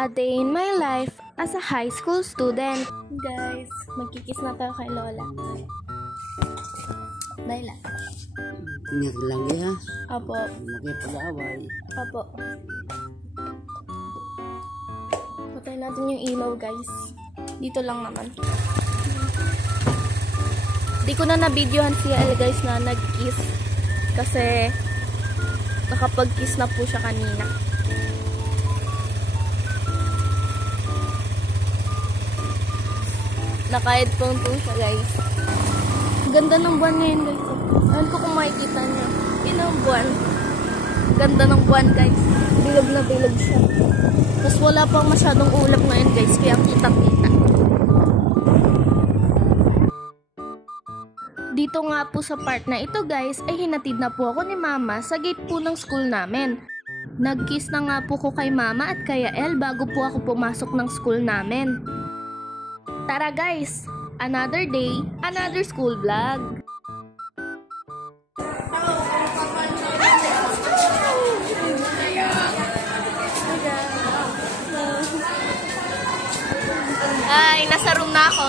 A day in my life as a high school student. Guys, magkikis na tayo kay Lola. Layla. Ingat lagi ha. Apo. Magpapalaway. Apo. Patay natin yung ilaw, guys. Dito lang naman. Di ko na na-videohan si El, guys, na nag-kiss. Kasi nakapag-kiss na po siya kanina. Naka-headphone po siya, guys. Ganda ng buwan ngayon, guys. Alam ko kung makikita niyo. Yun ang buwan. Ganda ng buwan, guys. Bilog na bilog siya. Tapos wala pang masyadong ulap ngayon, guys. Kaya kitang-kita. Dito nga po sa part na ito, guys, ay hinatid na po ako ni Mama sa gate po ng school namin. Nag-kiss na nga po ko kay Mama at kay El bago po ako pumasok ng school namin. Tara, guys! Another day, another school vlog. Ay, nasa room na ako.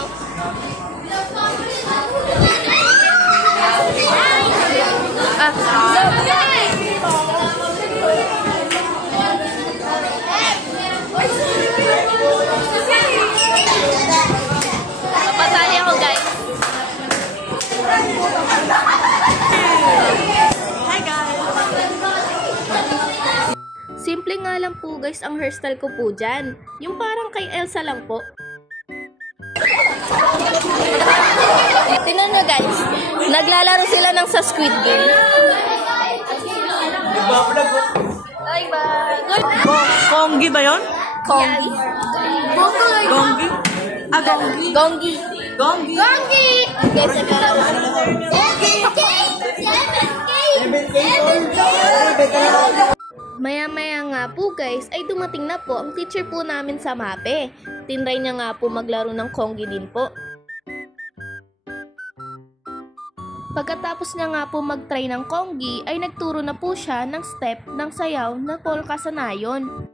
Napatali ako, guys. Hi, guys! Simple nga lang po, guys, ang hairstyle ko po dyan. Yung parang kay Elsa lang po. Tingnan nyo, guys. Naglalaro sila ng sa Squid Game. Ay ba? Konggi ba yun? Kongi? Gonggi? Ah, Gonggi. Gongi. Gonggi. Gongi! Guys, naglalaro sila. Maya-maya nga po, guys, ay dumating na po ang teacher po namin sa MAPE. Tinry niya nga po maglaro ng Kongi din po. Pagkatapos niya nga po mag-try ng Kongi, ay nagturo na po siya ng step ng sayaw na polka sa nayon.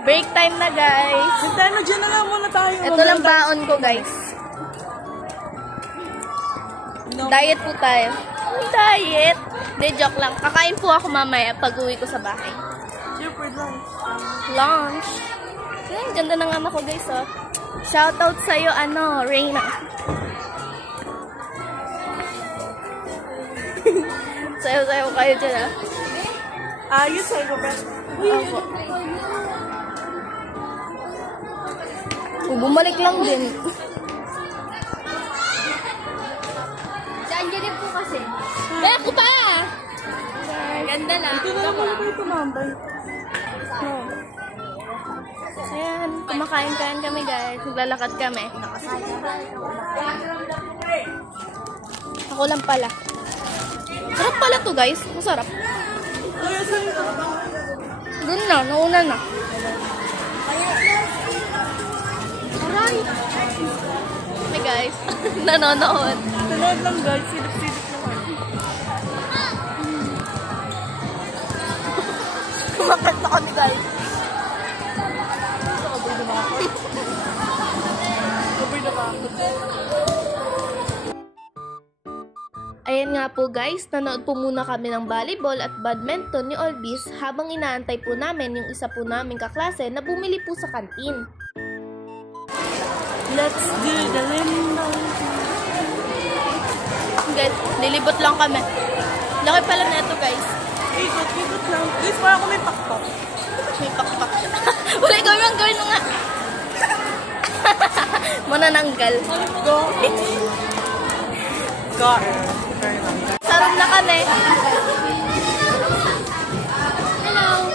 Break time na, guys! Tayo na dyan na lang muna tayo. Ito lang baon ko, guys. Diet po tayo. Diet? Hindi, joke lang. Kakain po ako mamaya pag uwi ko sa bahay. Super lang. Lunch. Ay, ganda ng ama ko, guys, oh. Shoutout sa'yo, Reyna. Sayo-sayo kayo dyan, ah. Ayos, sa'yo ko, best. Opo. Bumalik lang din. Diyan po kasi. Eh, ako pa! Ganda lang. Ito na lang pala kayo tumambay. Ayan, kumakain-kain kami, guys. Naglalakad kami. Ako lang pala. Sarap pala to, guys. Masarap. Doon na, nauna na. Aray! Hey, guys. Nanonood. Nanonood lang, guys. Silip-silip naman. Kumakat na kami, guys. Sabay na ako. Sabay na ako. Ayan nga po, guys, nanood po muna kami ng volleyball at badminton ni Olbis habang inaantay po namin yung isa po naming kaklase na bumili po sa kantin. Let's do the limbo. Guys, nilibot lang kami. Laki pala na ito, guys. Ikot lang. Guys, parang ako may pakpak. May pakpak siya. Wala, gawin mo nga. Manananggal. Go. Got it. Sarap na kami. Hello.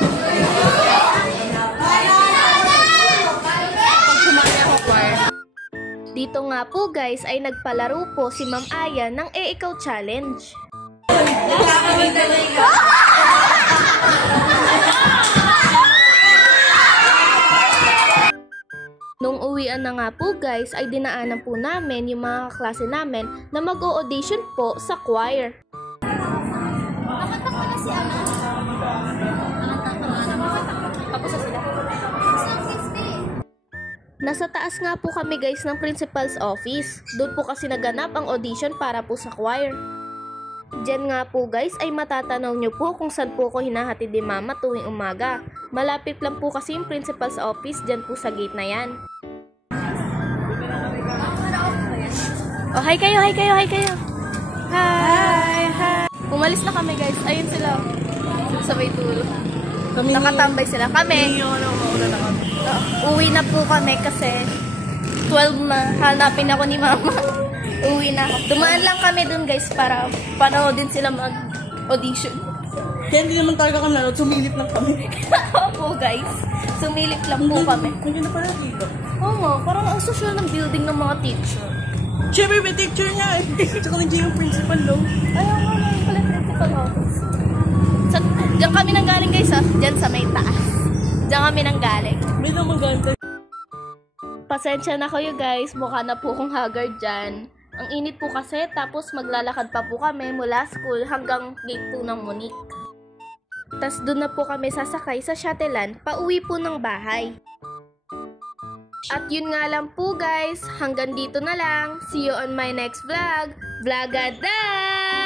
Dito nga po, guys, ay nagpalaro po si Ma'am Aya ng Ikaw Challenge. Nung uuwian na nga po guys, ay dinaanan po namin yung mga klase namin na mag-o-audition po sa choir. Nasa taas nga po kami guys ng principal's office. Doon po kasi naganap ang audition para po sa choir. Diyan nga po guys ay matatanaw nyo po kung saan po ko hinahatid ni mama tuwing umaga. Malapit lang po kasi yung principal's office dyan po sa gate na yan. Oh, hi kayo, hi kayo, hi kayo. Hi, hi. Umalis na kami guys. Ayun sila. Sa may tulo. Nakatambay sila. Kami. Uwi na po kami kasi 12 na. Hanapin ako ni mama. Uwi na ako. Dumaan lang kami dun guys para panoodin sila mag-audition. Kaya hindi naman talaga kami nanood. Sumilip lang kami. Opo guys. Sumilip lang po kami. Hindi na pala dito. Oo, parang ang social ng building ng mga teacher. Siyempre, may teacher niya eh. Tsaka nandiyan yung principal daw. Ayaw nga na yung pala principal office. Diyan kami nang galing guys ha. Diyan sa may taas. Diyan kami nang galing. May naman ganda. Pasensya na kayo guys. Mukha na po kong haggard dyan. Ang init po kasi tapos maglalakad pa po kami mula school hanggang gate po ng Monique. Tas doon na po kami sasakay sa shuttlean pauwi po ng bahay. At yun nga lang po guys, hanggang dito na lang. See you on my next vlog. Vlogada!